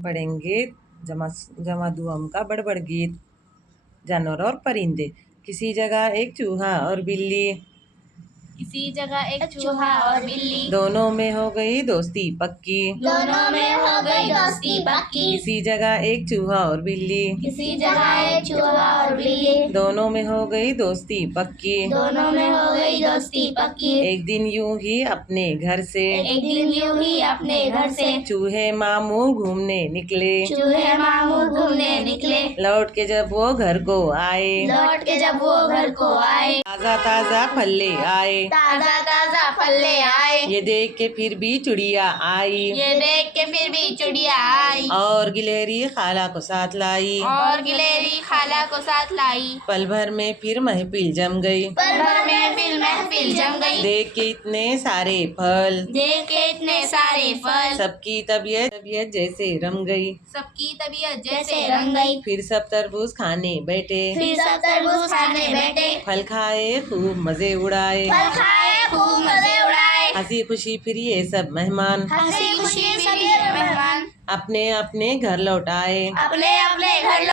पढ़ेंगे जमा जमा दुअम का बड़बड़ गीत। जानवर और परिंदे। किसी जगह एक चूहा और बिल्ली, किसी जगह एक चूहा और बिल्ली, दोनों में हो गई दोस्ती पक्की। दोनों में हो गई दोस्ती पक्की। किसी जगह एक चूहा और बिल्ली, किसी जगह एक चूहा और बिल्ली, दोनों में हो गई दोस्ती पक्की। दोनों में हो गई दोस्ती पक्की। एक दिन यूं ही अपने घर से, एक दिन यूं ही अपने घर से, चूहे मामू घूमने निकले। चूहे मामू घूमने निकले। लौट के जब वो घर को आए, लौट के जब वो घर को आए, ताजा ताजा फल्ले आए। ताजा ताजा फल्ले आए। ये देख के फिर भी चिड़िया आई, ये देख के फिर भी चिड़िया आई, और गिलहरी खाला को साथ लाई। और गिलहरी खाला को साथ लाई। पल भर में फिर महफिल जम गई, पल भर में फिर महफिल जम गई। देख के इतने सारे फल, देख के इतने सारे फल, सबकी तबीयत जैसे रम गई। सबकी तबीयत जैसे रंग गई। फिर सब तरबूज खाने बैठे, फिर सब तरबूज खाने बैठे, फल खाए खूब मजे उड़ाए। फल खाए खूब मजे उड़ाए। हंसी खुशी फिर ये सब मेहमान, हंसी खुशी सभी मेहमान अपने अपने घर लौट आए। अपने अपने घर